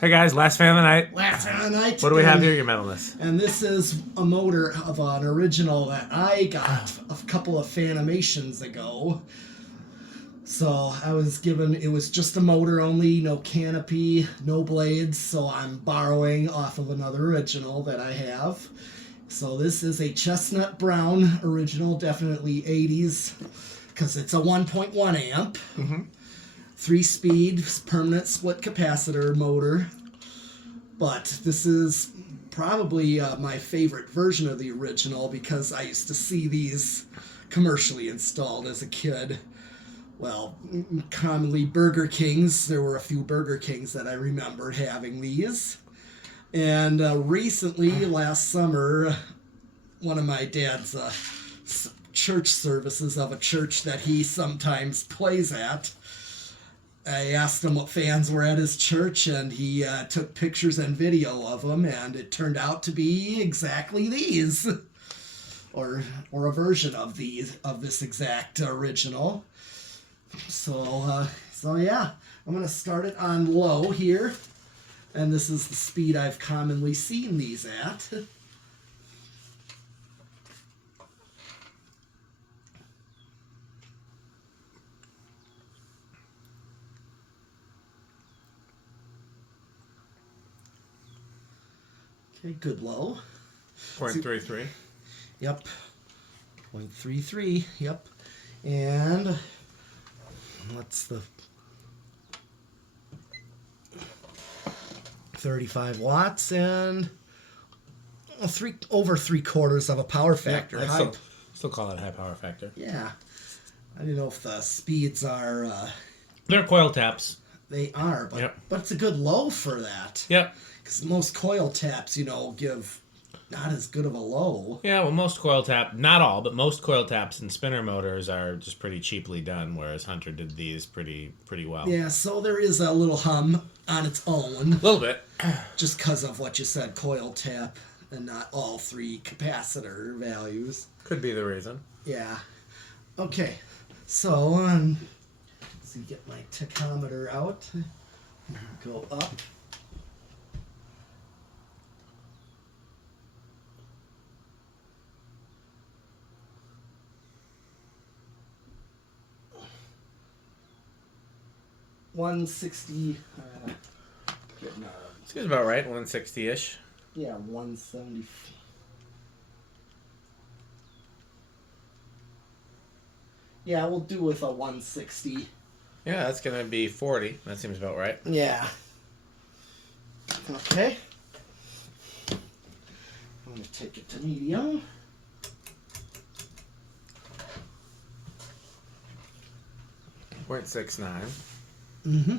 Hey guys, last fan of the night. Last fan of the night. What do we have here, your metalness? And this is a motor of an original that I got a couple of Fanimations ago. So I was given, it was just a motor only, no canopy, no blades, so I'm borrowing off of another original that I have. So this is a chestnut brown original, definitely 80s, because it's a 1.1 amp. 3-speed permanent split capacitor motor, but this is probably my favorite version of the original because I used to see these commercially installed as a kid. Well, commonly Burger Kings. There were a few Burger Kings that I remembered having these. And recently, last summer, one of my dad's church services of a church that he sometimes plays at, I asked him what fans were at his church, and he took pictures and video of them, and it turned out to be exactly these, or a version of this exact original. So yeah, I'm gonna start it on low here, and this is the speed I've commonly seen these at. Okay, good low. 0.33. Yep. 0.33. Yep. And what's the 35 watts and over 3/4 of a power factor. Yeah, I still call that a high power factor. Yeah. I don't know if the speeds are. They're coil taps. They are, but Yep. but it's a good low for that. Yep. Because most coil taps, give not as good of a low. Yeah, well, most coil tap, not all, but most coil taps and spinner motors are just pretty cheaply done, whereas Hunter did these pretty well. Yeah, so there is a little hum on its own. A little bit. Just because of what you said, coil tap, and not all 3 capacitor values. Could be the reason. Yeah. Okay, so let's get my tachometer out. Go up. $160. Seems about right, 160-ish. Yeah, 170. Yeah, we'll do with a 160. Yeah, that's going to be 40. That seems about right. Yeah. Okay. I'm going to take it to medium. .69. Mm-hmm.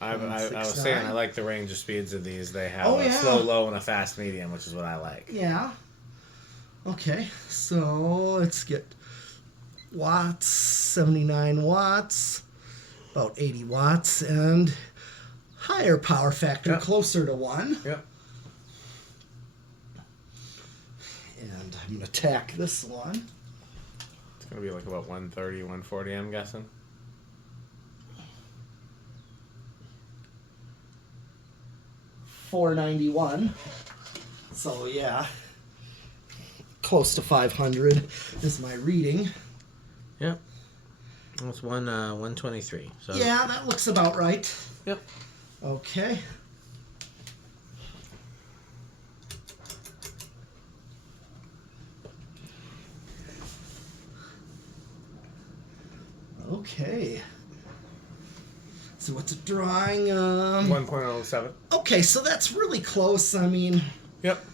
I was saying I like the range of speeds of these. They have Oh, a yeah. slow, low, and a fast medium, which is what I like. Yeah. Okay, so let's get watts, 79 watts, about 80 watts, and higher power factor, Yep. closer to 1. Yep. And I'm going to tack this one. It's going to be like about 130, 140, I'm guessing. $491. So yeah, close to 500 is my reading. Yep. That's 123. So Yeah, that looks about right. Yep. Okay. Okay. So what's it drawing? 1.07. Okay, so that's really close. I mean, Yep.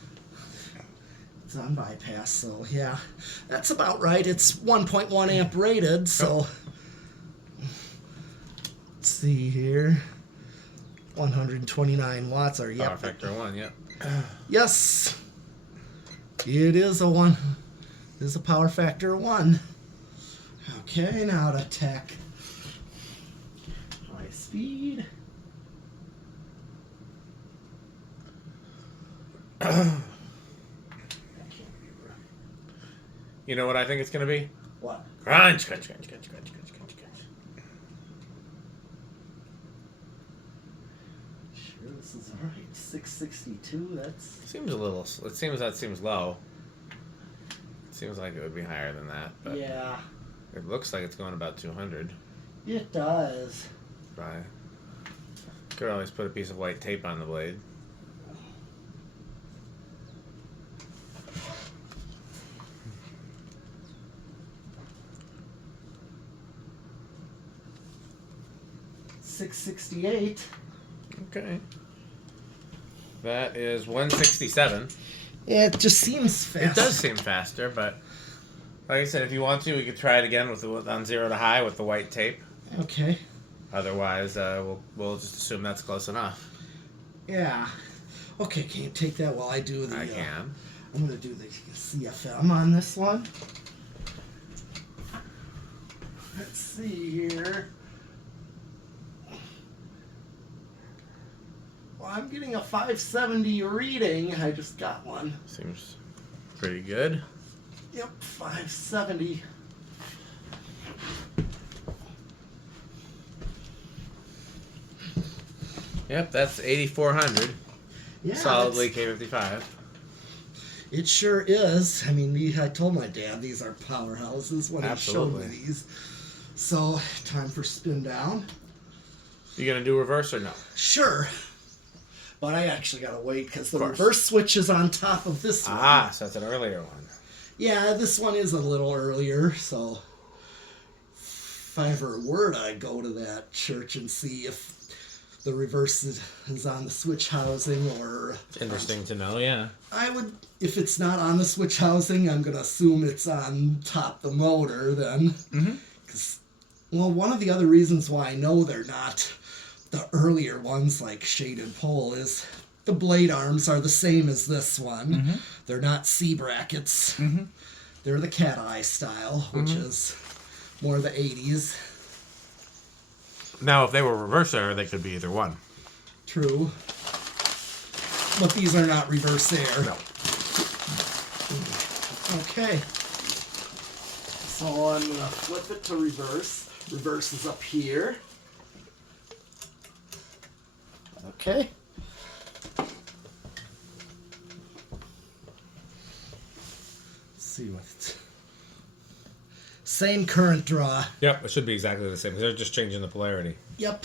it's on bypass, so yeah, that's about right. It's 1.1 amp rated, so let's see here. 129 watts are Power factor 1, yep. Yes, it is a 1. It is a power factor 1. Okay, now to attack high speed. You know what I think it's going to be? What? Crunch, crunch, crunch, crunch, crunch, crunch, crunch, crunch. This is all right. 662. That's Seems a little. That seems low. It seems like it would be higher than that, but yeah. it looks like it's going about 200. It does. By could always put a piece of white tape on the blade. $668. Okay. That is 167. Yeah, it just seems fast. It does seem faster, but like I said, if you want to, we could try it again on 0 to high with the white tape. Okay. Otherwise, we'll just assume that's close enough. Yeah. Okay, can you take that while I do the... I can. I'm going to do the CFM on this one. Let's see here. Well, I'm getting a 570 reading. I just got one. Seems pretty good. Yep, 570. Yep, that's 8,400. Yeah, Solidly K55. it sure is. I mean, I told my dad these are powerhouses when he showed me these. So, time for spin down. You gonna do reverse or no? Sure. But I actually gotta wait because the reverse switch is on top of this one. Ah, so that's an earlier one. Yeah, this one is a little earlier, so if I ever were to go to that church and see if the reverse is on the switch housing or... Interesting to know, yeah. I would, if it's not on the switch housing, I'm going to assume it's on top the motor then. Mm-hmm. Well, one of the other reasons why I know they're not the earlier ones like shaded pole is the blade arms are the same as this one. Mm-hmm. They're not C brackets. Mm-hmm. They're the cat eye style, which is more the 80s. Now, if they were reversaire, they could be either one. True. But these are not reversaire. No. Okay. So I'm going to flip it to reverse. Reverse is up here. Okay. Let's see what it's... Same current draw. Yep, it should be exactly the same because they're just changing the polarity. Yep.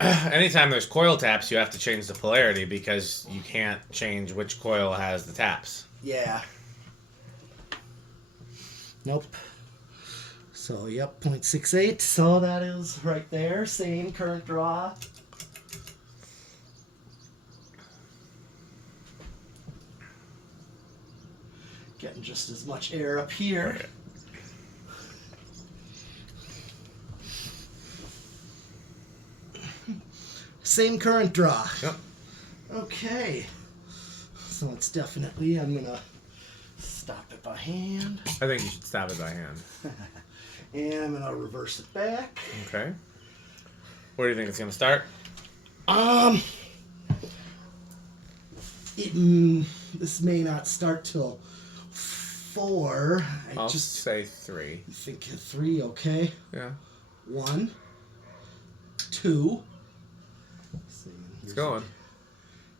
Anytime there's coil taps, you have to change the polarity because you can't change which coil has the taps. Yeah. Nope. So, yep, 0.68. So that is right there. Same current draw. Getting just as much air up here. Same current draw. Yep. Okay. So it's definitely, I'm going to stop it by hand. I think you should stop it by hand. And I'm going to reverse it back. Okay. Where do you think it's going to start? This may not start till 4. I'll just say 3. Think 3, okay. Yeah. 1, 2. It's going.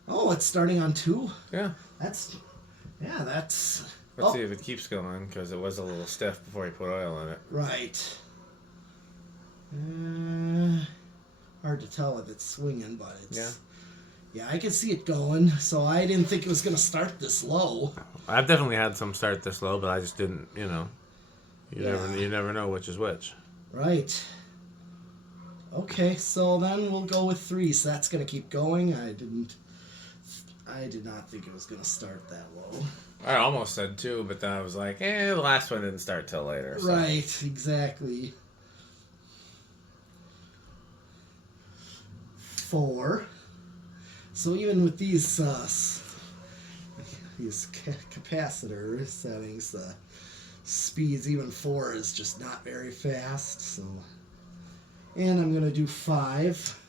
Oh, it's starting on 2? Yeah. That's... Let's see if it keeps going, because it was a little stiff before you put oil in it. Right. Hard to tell if it's swinging, but it's... Yeah. Yeah, I can see it going, so I didn't think it was going to start this low. I've definitely had some start this low, but I just didn't, you Yeah. never know which is which. Right. Okay, so then we'll go with 3, so that's going to keep going. I did not think it was going to start that low. I almost said 2, but then I was like, the last one didn't start till later. So. Right, exactly. 4. So even with these capacitor settings, the speeds, even 4 is just not very fast. So, and I'm going to do 5.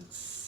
It's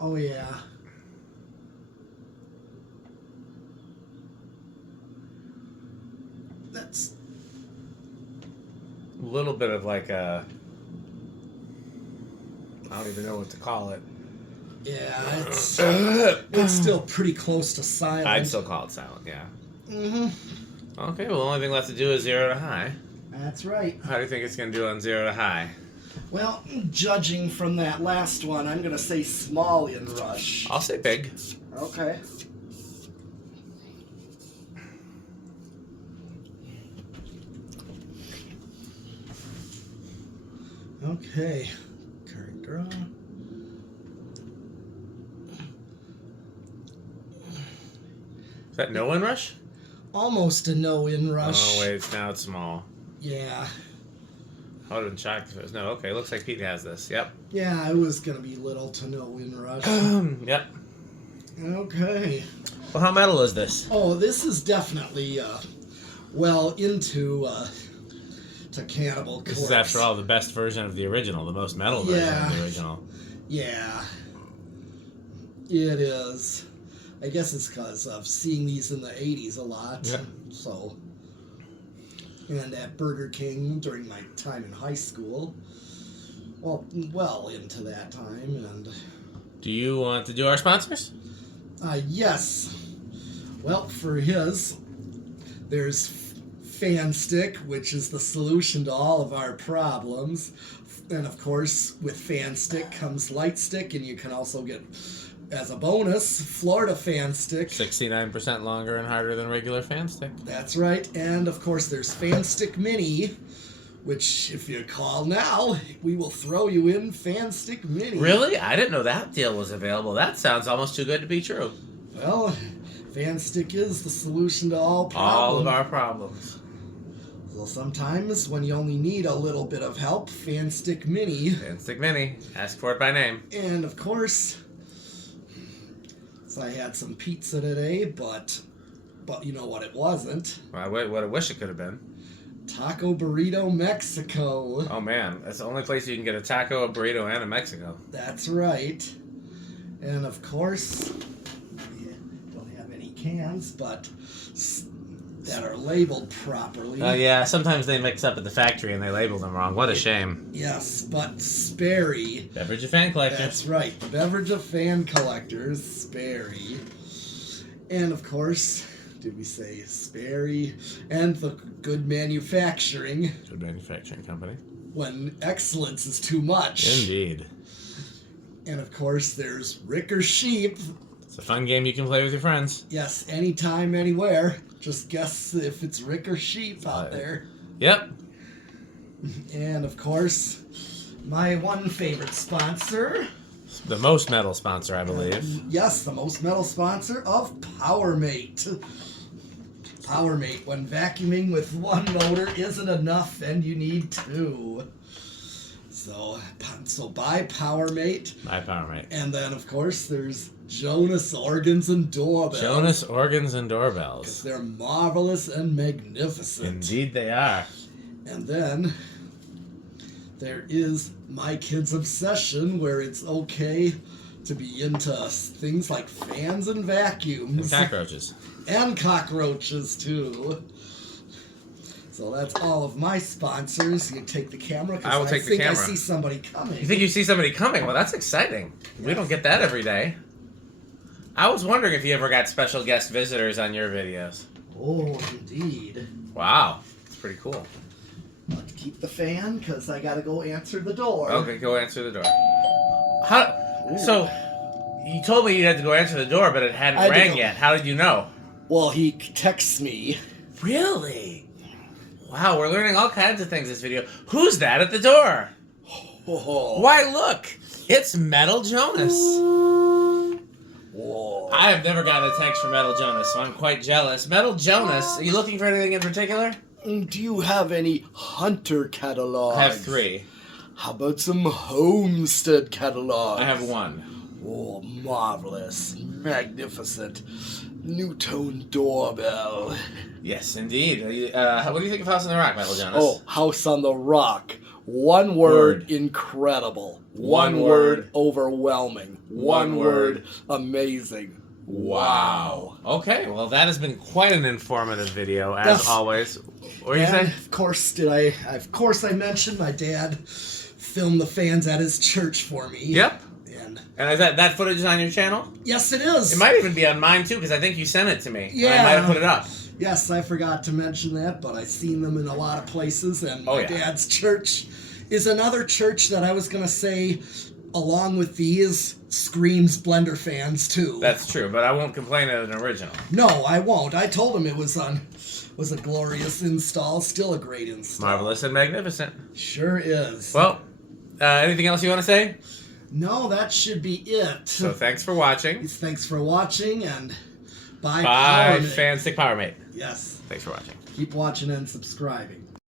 Oh, yeah. That's... A little bit of like a... I don't even know what to call it. Yeah, it's still pretty close to silent. I'd still call it silent, yeah. Mm-hmm. Okay, well, the only thing left to do is 0 to high. That's right. How do you think it's going to do on 0 to high? Well, judging from that last one, I'm going to say small in rush. I'll say big. Okay. Okay. Current draw. Is that no in rush? Almost a no in rush. Oh, wait, now it's small. Yeah. I would have been shocked if it was no. Okay, looks like Pete has this. Yep. Yeah, it was going to be little to no in rush. Yep. Okay. Well, how metal is this? Oh, this is definitely well into to cannibal corpse. This is, after all, the best version of the original, the most metal version of the original. Yeah. It is. I guess it's because of seeing these in the 80s a lot. Yep. So, and at Burger King during my time in high school. Well into that time. And Do you want to do our sponsors? yes. Well, for his, there's Fan Stick, which is the solution to all of our problems. And of course, with Fan Stick comes Light Stick, and you can also get, as a bonus, Florida Fan Stick. 69% longer and harder than regular fan stick. That's right. And of course, there's Fan Stick Mini, which, if you call now, we will throw you in Fan Stick Mini. Really? I didn't know that deal was available. That sounds almost too good to be true. Well, Fan Stick is the solution to all problems. All of our problems. So sometimes, when you only need a little bit of help, Fan Stick Mini. Fan stick mini. Ask for it by name. And of course, so I had some pizza today, but you know what it wasn't? What I wish it could have been. Taco Burrito Mexico. Oh man, that's the only place you can get a taco, a burrito, and a Mexico. That's right. And of course, we don't have any cans, but that are labeled properly. Yeah, sometimes they mix up at the factory and they label them wrong. What a shame. Yes, but Sperry. Beverage of fan collectors. That's right. The beverage of fan collectors, Sperry. And of course, did we say Sperry? And the good manufacturing. Good manufacturing company. When excellence is too much. Indeed. And of course, there's Rick or Sheep. It's a fun game you can play with your friends. Yes, anytime, anywhere. Just guess if it's Rick or Sheep out there. Yep. And of course, my one favorite sponsor. The most metal sponsor, I believe. Yes, the most metal sponsor of PowerMate. PowerMate, when vacuuming with one motor isn't enough and you need two. So buy PowerMate. My PowerMate. And then, of course, there's Jonas Organs and Doorbells. Jonas Organs and Doorbells. They're marvelous and magnificent. Indeed they are. And then there is My Kid's Obsession, where it's okay to be into things like fans and vacuums. And cockroaches. And cockroaches, too. So that's all of my sponsors. You can take the camera. I will take the camera. I see somebody coming. You think you see somebody coming? Well, that's exciting. Yes. We don't get that every day. I was wondering if you ever got special guest visitors on your videos. Oh, indeed. Wow. It's pretty cool. Let's keep the fan, because I got to go answer the door. Okay, go answer the door. So, you told me you had to go answer the door, but it hadn't rang yet. How did you know? Well, he texts me. Really? Wow, we're learning all kinds of things this video. Who's that at the door? Oh. Why, look. It's Metal Jonas. Whoa. I have never gotten a text from Metal Jonas, so I'm quite jealous. Metal Jonas, are you looking for anything in particular? Do you have any Hunter catalogs? I have 3. How about some Homestead catalogs? I have 1. Oh, marvelous, magnificent, new-tone doorbell. Yes, indeed. What do you think of House on the Rock, Metal Jonas? Oh, House on the Rock. One Word. incredible. One word. overwhelming. One word. amazing. Wow. Okay, well that has been quite an informative video, as Yes. always. What are you And saying? of course I mentioned my dad filmed the fans at his church for me. Yep. And And is that footage is on your channel? yes, it is. It might even be on mine too, because I think you sent it to me. Yeah. I might have put it up. Yes, I forgot to mention that, but I've seen them in a lot of places, and Oh, my yeah. dad's church is another church that I was going to say, along with these, screams blender fans too. That's true, but I won't complain at an original. No, I won't. I told him it was a glorious install, still a great install. Marvelous and magnificent. Sure is. Well, anything else you want to say? No, that should be it. So thanks for watching. Thanks for watching, and bye. Bye, Power Mate. Fanstick Power Mate. Yes. Thanks for watching. Keep watching and subscribing.